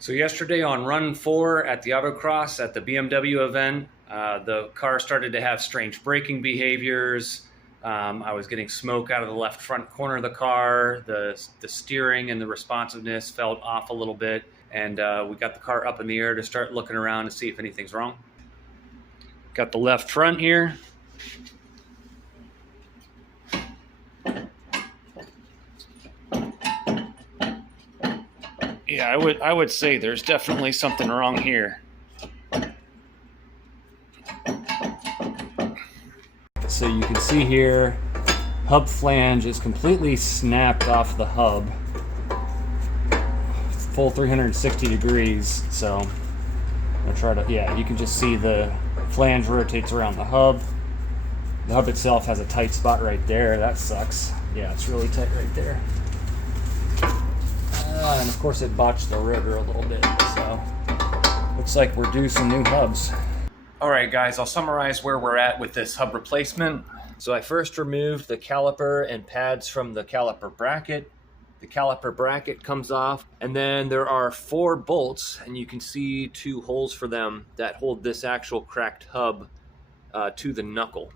So yesterday on run 4 at the Autocross at the BMW event, the car started to have strange braking behaviors. I was getting smoke out of the left front corner of the car. The steering and the responsiveness felt off a little bit. And we got the car up in the air to start looking around to see if anything's wrong. Got the left front here. Yeah, I would say there's definitely something wrong here. So you can see here, hub flange is completely snapped off the hub. Full 360 degrees. So I'll try to, yeah, you can just see the flange rotates around the hub. The hub itself has a tight spot right there. That sucks. Yeah, it's really tight right there. And of course it botched the rotor a little bit, so looks like we're due some new hubs. Alright guys, I'll summarize where we're at with this hub replacement. So I first removed the caliper and pads from the caliper bracket. The caliper bracket comes off, and then there are 4 bolts, and you can see 2 holes for them that hold this actual cracked hub to the knuckle.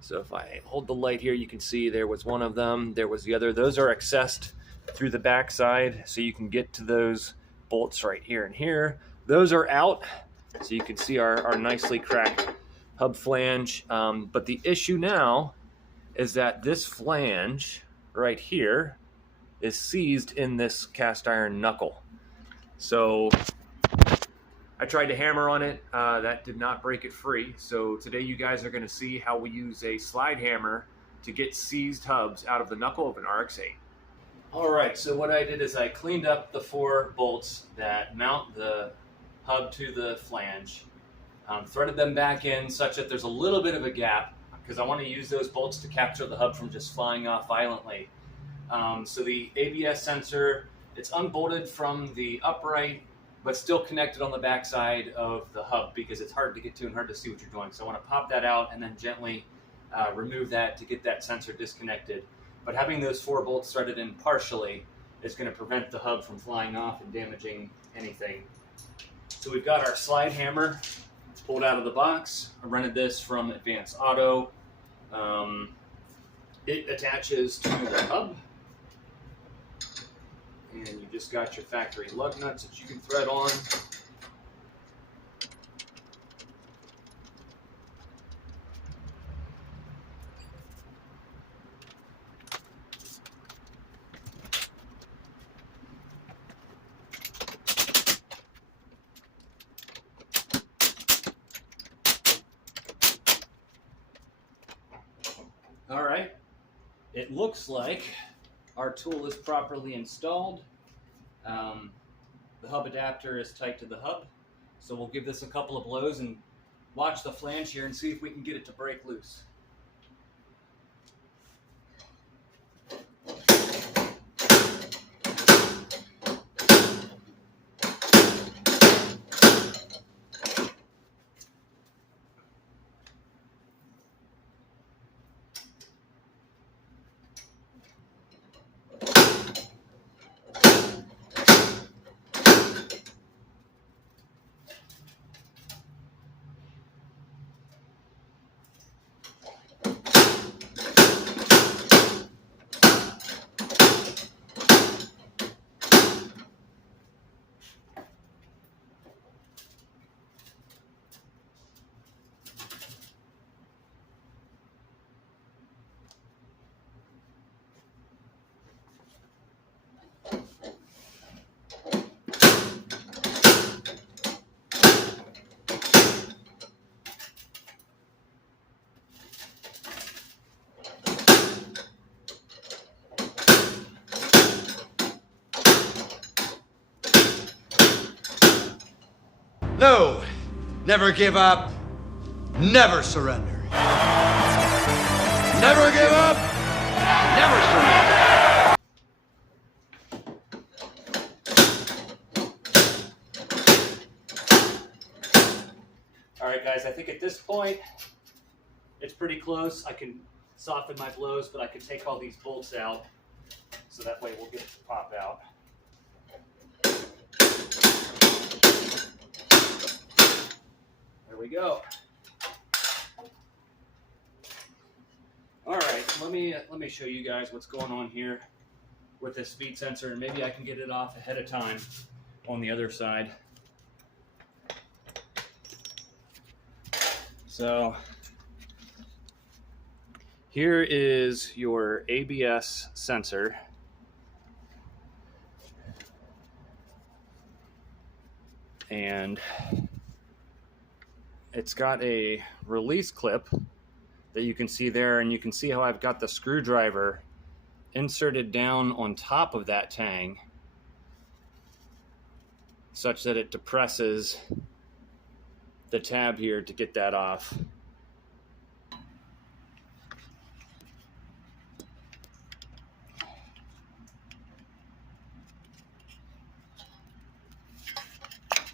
So if I hold the light here, you can see there was one of them, there was the other. Those are accessed through the back side, so you can get to those bolts right here and here. Those are out, so you can see our nicely cracked hub flange. But the issue now is that this flange right here is seized in this cast iron knuckle. So I tried to hammer on it, that did not break it free. So today you guys are going to see how we use a slide hammer to get seized hubs out of the knuckle of an RX-8. Alright, so what I did is I cleaned up the 4 bolts that mount the hub to the flange, threaded them back in such that there's a little bit of a gap because I want to use those bolts to capture the hub from just flying off violently. So the ABS sensor, it's unbolted from the upright but still connected on the back side of the hub because it's hard to get to and hard to see what you're doing. So I want to pop that out and then gently remove that to get that sensor disconnected. But having those 4 bolts threaded in partially is going to prevent the hub from flying off and damaging anything. So we've got our slide hammer pulled out of the box. I rented this from Advanced Auto. It attaches to the hub. And you just got your factory lug nuts that you can thread on. All right, it looks like our tool is properly installed. The hub adapter is tight to the hub, so we'll give this a couple of blows and watch the flange here and see if we can get it to break loose. No, never give up, never surrender. Never give up, never surrender. All right, guys, I think at this point, it's pretty close. I can soften my blows, but I can take all these bolts out, so that way we'll get it to pop out. we go. All right, let me show you guys what's going on here with this speed sensor, and maybe I can get it off ahead of time on the other side. So here is your ABS sensor. And it's got a release clip that you can see there, and you can see how I've got the screwdriver inserted down on top of that tang such that it depresses the tab here to get that off.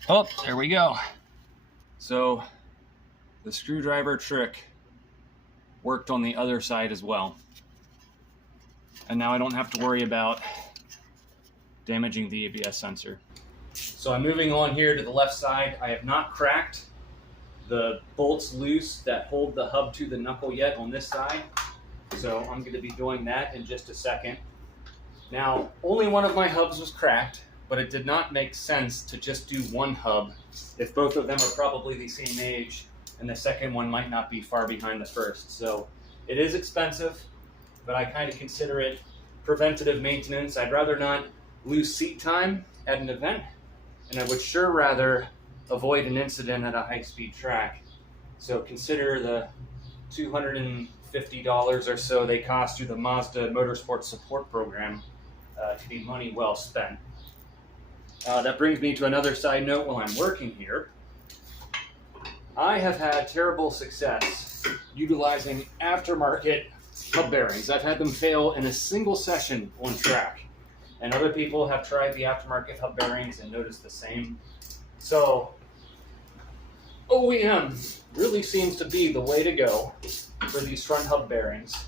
Oh, there we go. So the screwdriver trick worked on the other side as well. And now I don't have to worry about damaging the ABS sensor. So I'm moving on here to the left side. I have not cracked the bolts loose that hold the hub to the knuckle yet on this side. So I'm going to be doing that in just a second. Now, only one of my hubs was cracked, but it did not make sense to just do one hub if both of them are probably the same age and the second one might not be far behind the first. So it is expensive, but I kind of consider it preventative maintenance. I'd rather not lose seat time at an event, and I would sure rather avoid an incident at a high-speed track. So consider the $250 or so they cost through the Mazda Motorsports Support Program to be money well spent. That brings me to another side note while I'm working here. I have had terrible success utilizing aftermarket hub bearings. I've had them fail in a single session on track. And other people have tried the aftermarket hub bearings and noticed the same. So OEM really seems to be the way to go for these front hub bearings.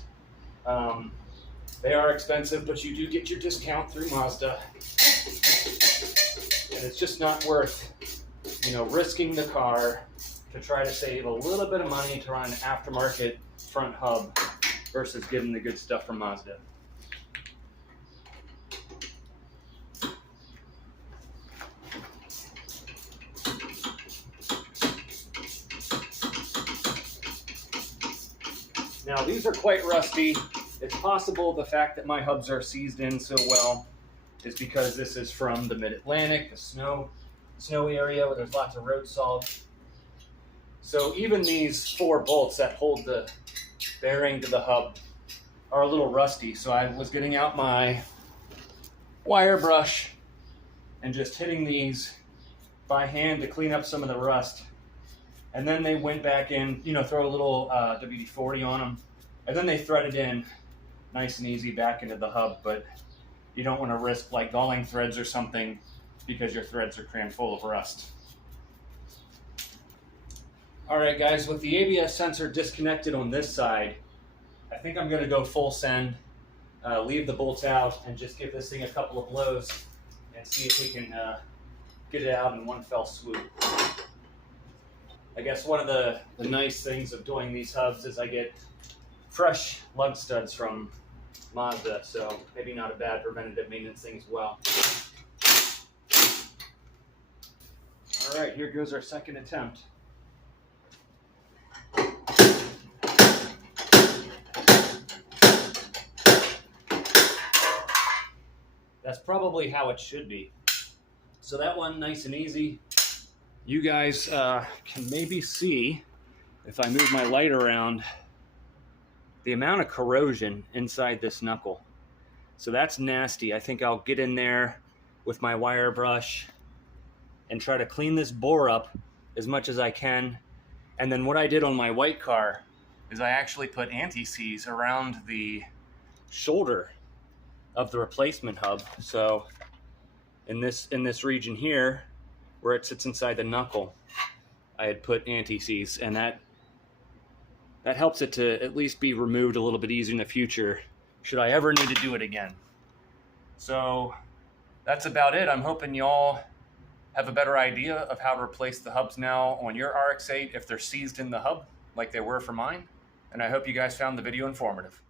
They are expensive, but you do get your discount through Mazda. And it's just not worth, risking the car to try to save a little bit of money to run an aftermarket front hub versus getting the good stuff from Mazda. Now these are quite rusty. It's possible the fact that my hubs are seized in so well is because this is from the mid-Atlantic, the snowy area where there's lots of road salt. So even these 4 bolts that hold the bearing to the hub are a little rusty. So I was getting out my wire brush and just hitting these by hand to clean up some of the rust. And then they went back in, throw a little WD-40 on them. And then they threaded in nice and easy back into the hub. But you don't want to risk like galling threads or something because your threads are crammed full of rust. All right, guys, with the ABS sensor disconnected on this side, I think I'm going to go full send, leave the bolts out, and just give this thing a couple of blows and see if we can get it out in one fell swoop. I guess one of the nice things of doing these hubs is I get fresh lug studs from Mazda, so maybe not a bad preventative maintenance thing as well. All right, here goes our second attempt. That's probably how it should be. So that one, nice and easy. You guys can maybe see, if I move my light around, the amount of corrosion inside this knuckle. So that's nasty. I think I'll get in there with my wire brush and try to clean this bore up as much as I can. And then what I did on my white car is I actually put anti-seize around the shoulder of the replacement hub. So in this region here, where it sits inside the knuckle, I had put anti-seize, and that helps it to at least be removed a little bit easier in the future, should I ever need to do it again. So that's about it. I'm hoping y'all have a better idea of how to replace the hubs now on your RX-8 if they're seized in the hub like they were for mine. And I hope you guys found the video informative.